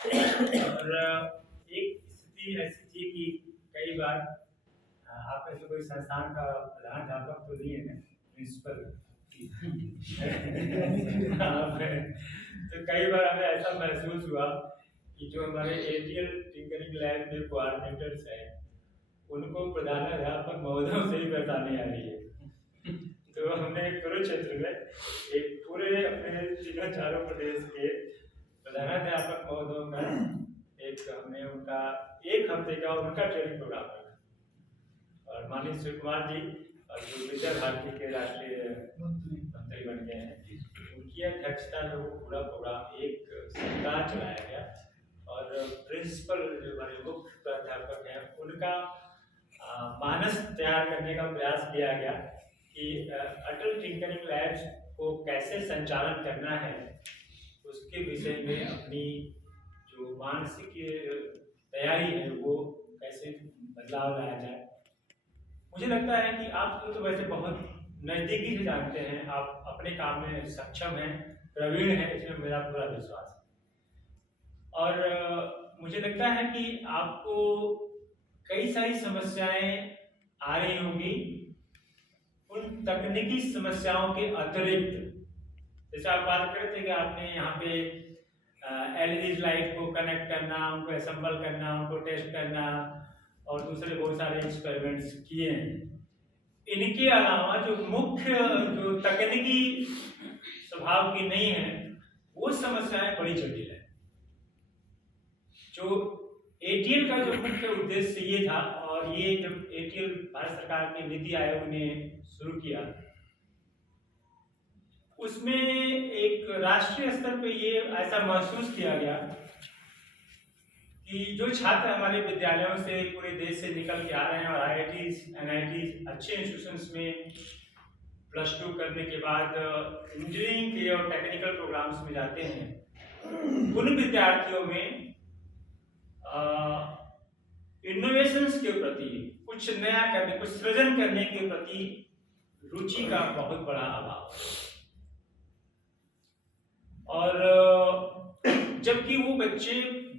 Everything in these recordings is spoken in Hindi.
और एक स्थिति ऐसी थी कि कई बार आप में से कोई संस्थान का प्रधानाध्यापक तो नहीं है ना, प्रिंसिपल। तो कई बार हमें ऐसा महसूस हुआ कि जो हमारे एटीएल टिंकरिंग लैब के कोऑर्डिनेटर्स हैं, उनको प्रधानाध्यापक महोदयों से ही पहचानी आ रही है। तो हमने कुरुक्षेत्र में एक पूरे अपने तीनों चारों प्रदेश के प्रधानाध्यापक महोदयों का एक हमने उनका 1 हफ्ते का उनका ट्रेनिंग प्रोग्राम रखा। और माननीय शिव कुमार जी और जो विद्या भारती के राष्ट्रीय मंत्री बन गए हैं, उनकी अध्यक्षता में वो पूरा प्रोग्राम एक सप्ताह चलाया गया। और प्रिंसिपल जो हमारे मुख्य प्राध्यापक हैं, उनका मानस तैयार करने का प्रयास किया गया कि अटल टिंकरिंग लैब्स को कैसे संचालन करना है, उसके विषय में अपनी जो मानसिक तैयारी है वो कैसे बदलाव लाया जाए। मुझे लगता है कि आप तो वैसे बहुत नज़दीकी से जानते हैं, आप अपने काम में सक्षम हैं, प्रवीण हैं, इसमें मेरा पूरा विश्वास है। और मुझे लगता है कि आपको कई सारी समस्याएं आ रही होंगी उन तकनीकी समस्याओं के अतिरिक्त। जैसे आप बात कर रहे थे कि आपने यहाँ पे एलईडी लाइट को कनेक्ट करना, उनको असेंबल करना, उनको टेस्ट करना और दूसरे बहुत सारे एक्सपेरिमेंट्स किए हैं। इनके अलावा जो मुख्य जो तकनीकी स्वभाव की नहीं है, वो समस्याएं बड़ी जटिल है। जो एटीएल का जो मुख्य उद्देश्य ये था, और ये जब एटीएल भारत सरकार के नीति आयोग ने शुरू किया, उसमें एक राष्ट्रीय स्तर पे ये ऐसा महसूस किया गया कि जो छात्र हमारे विद्यालयों से पूरे देश से निकल के आ रहे हैं और आईआईटीज एनआईटीज अच्छे इंस्टीट्यूशंस में +2 करने के बाद इंजीनियरिंग के और टेक्निकल प्रोग्राम्स में जाते हैं, उन विद्यार्थियों में इनोवेशंस के प्रति, कुछ नया करने, कुछ सृजन करने के प्रति रुचि का बहुत बड़ा अभाव। और जबकि वो बच्चे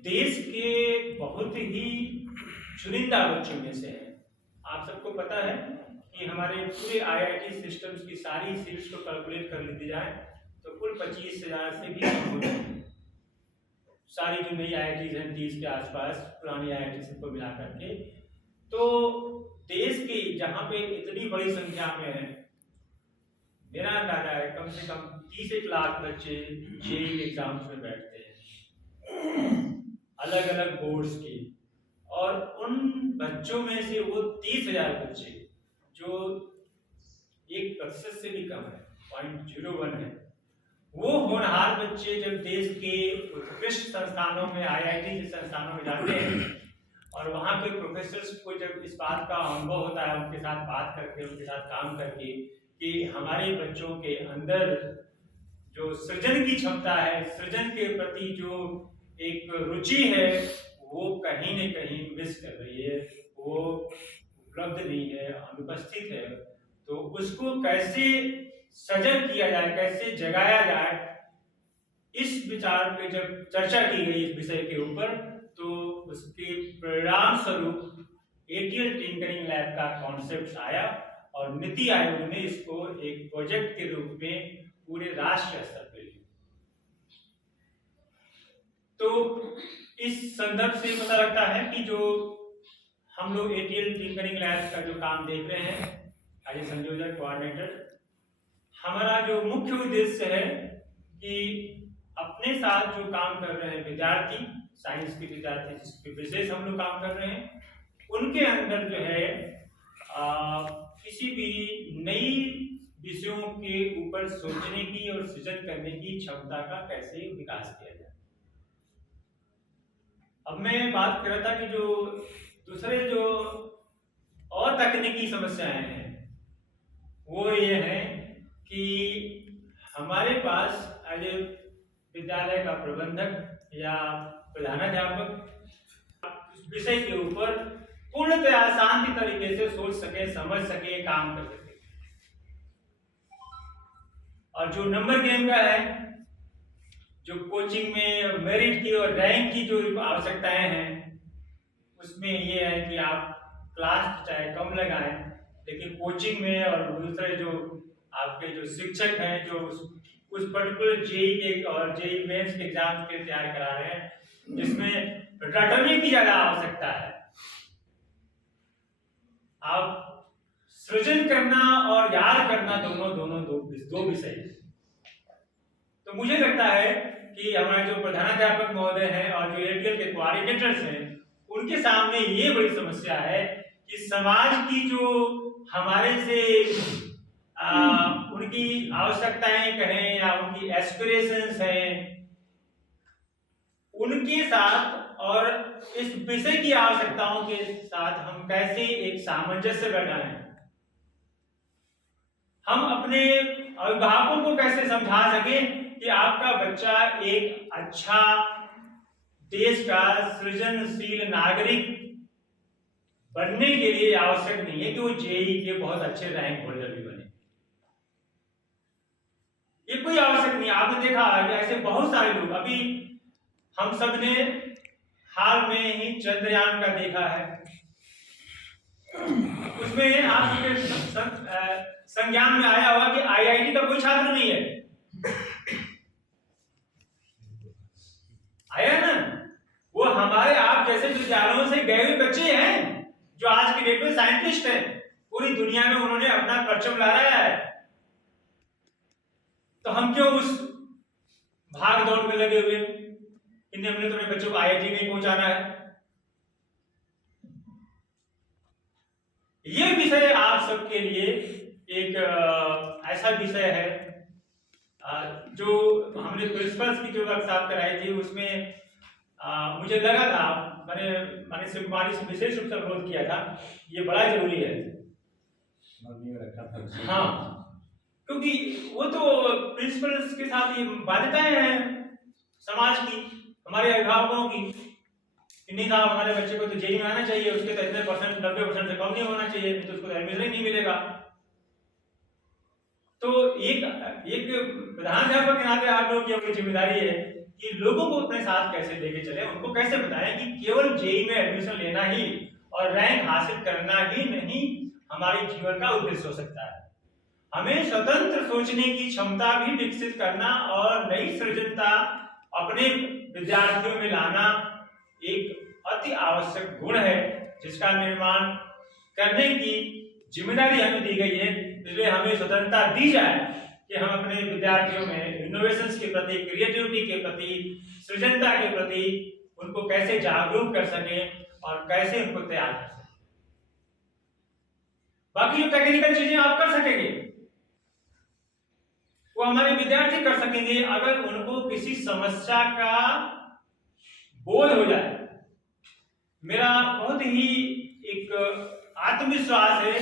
देश के बहुत ही चुनिंदा बच्चों में से हैं। आप सबको पता है कि हमारे पूरे आईआईटी सिस्टम्स की सारी सीट्स को कैलकुलेट कर ली जाए तो कुल 25,000 से भी कम होती है। सारी जो नई आईआईटीज हैं 30 के आसपास, पुरानी आईआईटी सबको मिला करके, तो देश के जहाँ पे इतनी बड़ी संख्या में है, मेरा अंदाजा है कम से कम 30 लाख बच्चे जेईई एग्जाम्स में बैठते हैं, अलग अलग बोर्ड्स की। और उन बच्चों में से वो 30,000 बच्चे जो 1% से भी कम है, 0.01 है, वो होनहार बच्चे जब देश के उत्कृष्ट संस्थानों में, आईआईटी जैसे संस्थानों में जाते हैं और वहाँ के प्रोफेसर्स को जब इस बात का अनुभव होता है, उनके साथ बात करके, उनके साथ काम करके, कि हमारे बच्चों के अंदर जो सृजन की क्षमता है, सृजन के प्रति जो एक रुचि है, वो कहीं न कहीं मिस कर रही है, वो उपलब्ध नहीं है, अनुपस्थित है। तो उसको कैसे सजग किया जाए, कैसे जगाया जाए, इस विचार पे जब चर्चा की गई इस विषय के ऊपर, तो उसके परिणाम स्वरूप एटीएल टिंकरिंग लैब का कॉन्सेप्ट आया और नीति आयोग ने इसको एक प्रोजेक्ट के रूप में पूरे राष्ट्रीय स्तर पर लिया। तो इस संदर्भ से पता लगता है कि जो हम लोग एटीएल टिंकरिंग लैब का जो काम देख रहे हैं, एज ए संयोजक कोऑर्डिनेटर, हमारा जो मुख्य उद्देश्य है कि अपने साथ जो काम कर रहे हैं विद्यार्थी, साइंस के विद्यार्थी जिसके विशेष हम लोग काम कर रहे हैं, उनके अंदर जो है किसी भी नई विषयों के ऊपर सोचने की और सृजन करने की क्षमता का कैसे विकास किया जाए। अब मैं बात कर रहा था कि जो दूसरे जो और तकनीकी समस्याएं हैं, वो ये है कि हमारे पास एज ए विद्यालय का प्रबंधक या प्रधानाध्यापक इस विषय के ऊपर पूर्णतया शांति तरीके से सोच सके, समझ सके, काम कर सके। और जो नंबर गेम का है, जो कोचिंग में मेरिट की और रैंक की जो आवश्यकताएं हैं, उसमें ये है कि आप क्लास चाहे कम लगाएं, लेकिन कोचिंग में और दूसरे जो आपके जो शिक्षक हैं जो उस पर्टिकुलर जेई के और जेई मेंस के एग्जाम के तैयार करा रहे हैं, जिसमें रटने की ज्यादा आवश्यकता है। आप सृजन करना और याद करना दोनों दो विषय। तो मुझे लगता है कि हमारे जो प्रधानाध्यापक महोदय हैं और जो एटीएल के कोऑर्डिनेटर्स हैं, उनके सामने ये बड़ी समस्या है कि समाज की जो हमारे से उनकी आवश्यकताएं कहें या उनकी एस्पिरेशंस हैं, उनके साथ और इस विषय की आवश्यकताओं के साथ हम कैसे एक सामंजस्य बैठाएं। हम अपने अभिभावकों को कैसे समझा सकें कि आपका बच्चा एक अच्छा देश का सृजनशील नागरिक बनने के लिए आवश्यक नहीं है कि वो जेई के बहुत अच्छे रैंक होल्डर भी बने। ये कोई आवश्यक नहीं। आपने देखा कि ऐसे बहुत सारे लोग, अभी हम सब ने हाल में ही चंद्रयान का देखा है, उसमें आपके संज्ञान में आया हुआ कि आईआईटी का कोई छात्र नहीं है, आया ना। वो हमारे आप जैसे विद्यालयों से गए हुए बच्चे हैं जो आज की डेट में साइंटिस्ट हैं, पूरी दुनिया में उन्होंने अपना परचम लहराया है। तो हम क्यों उस भाग दौड़ में लगे हुए कि हमने तो अपने बच्चों को आईआईटी में पहुंचाना है। ये विषय आप सबके लिए एक ऐसा विषय है जो हमने प्रिंसिपल्स की जो वर्कशॉप कराई थी, उसमें मुझे लगा था, मैंने शिव कुमारी से विशेष रूप से अनुरोध किया था, ये बड़ा जरूरी है। हाँ, क्योंकि वो तो प्रिंसिपल्स के साथ ये बाध्यताएं हैं समाज की, हमारे अभिभावकों की। नहीं साहब, हमारे बच्चे को तो जेई में आना चाहिए, उसके तो इतने परसेंट 90% से कम नहीं होना चाहिए, तो उसको एडमिशन ही नहीं मिलेगा। तो एक प्रधानाध्यापक के नाते आप लोगों की अपनी जिम्मेदारी है कि लोगों को अपने साथ कैसे लेके चले, उनको कैसे बताएं कि केवल जेई में एडमिशन लेना ही और रैंक हासिल करना ही नहीं हमारे जीवन का उद्देश्य हो सकता है। हमें स्वतंत्र सोचने की क्षमता भी विकसित करना और नई सृजनता अपने विद्यार्थियों में लाना एक अति आवश्यक गुण है, जिसका निर्माण करने की जिम्मेदारी हमें दी गई है। इसलिए हमें स्वतंत्रता दी जाए कि हम अपने विद्यार्थियों में इनोवेशंस के प्रति, क्रिएटिविटी के प्रति, सृजनता के प्रति उनको कैसे जागरूक कर सकें और कैसे उनको तैयार कर सकें। बाकी जो टेक्निकल चीजें आप कर सकेंगे वो हमारे विद्यार्थी कर सकेंगे अगर उनको किसी समस्या का बोध हो जाए। मेरा बहुत ही एक आत्मविश्वास है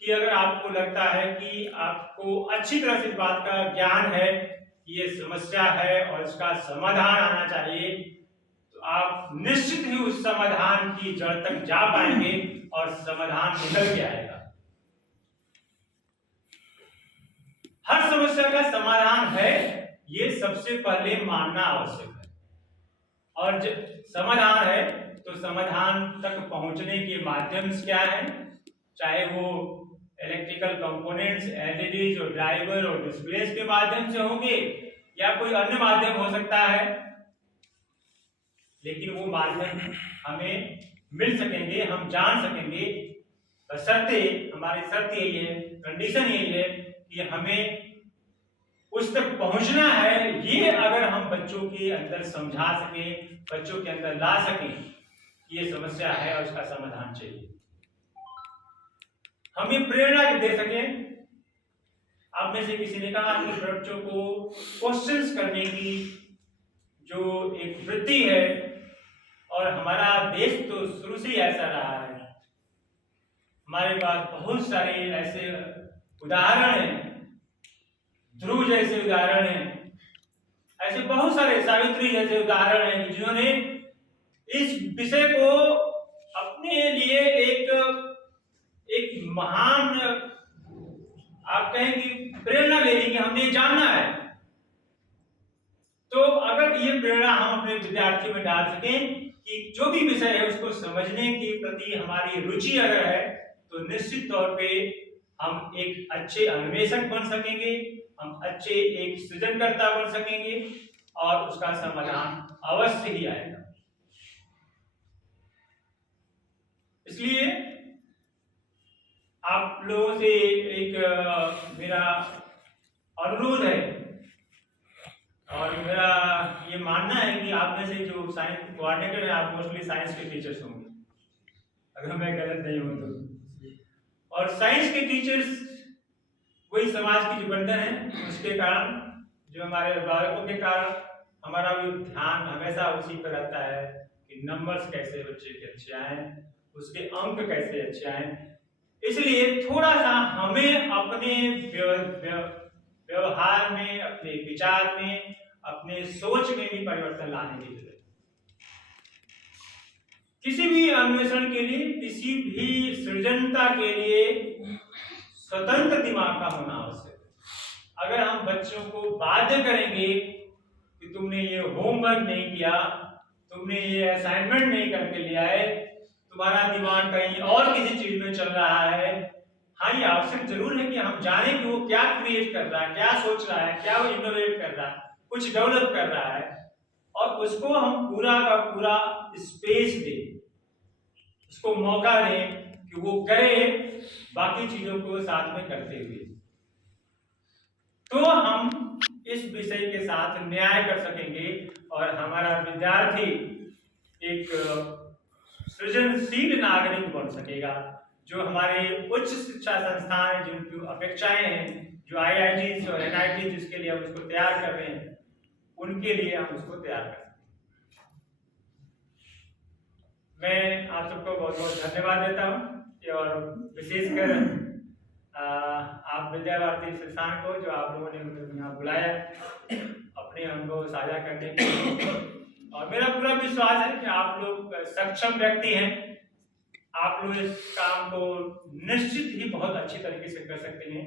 कि अगर आपको लगता है कि आपको अच्छी तरह से इस बात का ज्ञान है कि ये समस्या है और इसका समाधान आना चाहिए, तो आप निश्चित ही उस समाधान की जड़ तक जा पाएंगे और समाधान निकल के आएगा। हर समस्या का समाधान है, ये सबसे पहले मानना आवश्यक है। और जब समाधान है तो समाधान तक पहुंचने के माध्यम क्या है, चाहे वो इलेक्ट्रिकल कंपोनेंट्स, एलईडीज और ड्राइवर और डिस्प्लेस के माध्यम से होंगे या कोई अन्य माध्यम हो सकता है, लेकिन वो माध्यम हमें मिल सकेंगे, हम जान सकेंगे। बशर्ते हमारी शर्त यही है, कंडीशन यही है कि हमें उस तक पहुंचना है। ये अगर हम बच्चों के अंदर समझा सकें, बच्चों के अंदर ला सकें कि ये समस्या है और इसका समाधान चाहिए, हम ये प्रेरणा दे सकें। आप में से किसी ने कहा कि बच्चों को क्वेश्चंस करने की जो एक वृत्ति है, और हमारा देश तो शुरू से ही ऐसा रहा है। हमारे पास बहुत सारे ऐसे उदाहरण हैं, ध्रुव जैसे उदाहरण हैं, ऐसे बहुत सारे, सावित्री जैसे उदाहरण हैं जिन्होंने इस विषय को अपने लिए एक महान, आप कहें कि प्रेरणा ले ली कि हमने जानना है। तो अगर ये प्रेरणा हम अपने विद्यार्थियों में डाल सकें कि जो भी विषय है उसको समझने के प्रति हमारी रुचि अगर है, तो निश्चित तौर पे हम एक अच्छे अन्वेषक बन सकेंगे, हम अच्छे एक सृजनकर्ता बन सकेंगे और उसका समाधान अवश्य ही आएगा। इसलिए आप लोगों से एक मेरा अनुरोध है और मेरा ये मानना है कि आप में से जो साइंस कोऑर्डिनेटर है, आप मोस्टली साइंस के टीचर्स होंगे, अगर मैं गलत नहीं हूं तो। और साइंस के टीचर्स वही समाज की जो बंधन है, उसके कारण, जो हमारे अभिभावकों के कारण हमारा भी ध्यान हमेशा उसी पर रहता है कि नंबर्स कैसे बच्चे के अच्छे आए, उसके अंक कैसे अच्छे आए। इसलिए थोड़ा सा हमें अपने व्यवहार में, अपने विचार में, अपने सोच में भी परिवर्तन लाने की जरूरत है। किसी भी अन्वेषण के लिए, किसी भी सृजनता के लिए स्वतंत्र दिमाग का होना आवश्यक है। अगर हम बच्चों को बाध्य करेंगे कि तुमने ये होमवर्क नहीं किया, तुमने ये असाइनमेंट नहीं करके लिया है, तुम्हारा दिमाग कहीं और किसी चीज में चल रहा है, हाँ ये आवश्यक जरूर है कि हम जाने कि वो क्या क्रिएट कर रहा है, क्या सोच रहा है, क्या वो इनोवेट कर रहा है, कुछ डेवलप कर रहा है, और उसको हम पूरा का पूरा स्पेस दें, उसको मौका दें कि वो करे, बाकी चीजों को साथ में करते हुए, तो हम इस विषय के साथ न्याय कर सकेंगे और हमारा विद्यार्थी एक सृजनशील नागरिक बन सकेगा। जो हमारे उच्च शिक्षा संस्थान जिनकी अपेक्षाएं हैं, जो IITs और NITs जिसके लिए हम उसको तैयार कर रहे हैं, उनके लिए हम उसको तैयार कर सकते हैं। मैं आप सबको बहुत बहुत धन्यवाद देता हूँ और विशेषकर आप विद्या भारती संस्थान को, जो आप लोगों ने मुझे यहाँ बुलाया अपने अनुभव साझा करने के लिए। और मेरा पूरा विश्वास है कि आप लोग सक्षम व्यक्ति हैं, आप लोग इस काम को निश्चित ही बहुत अच्छी तरीके से कर सकते हैं।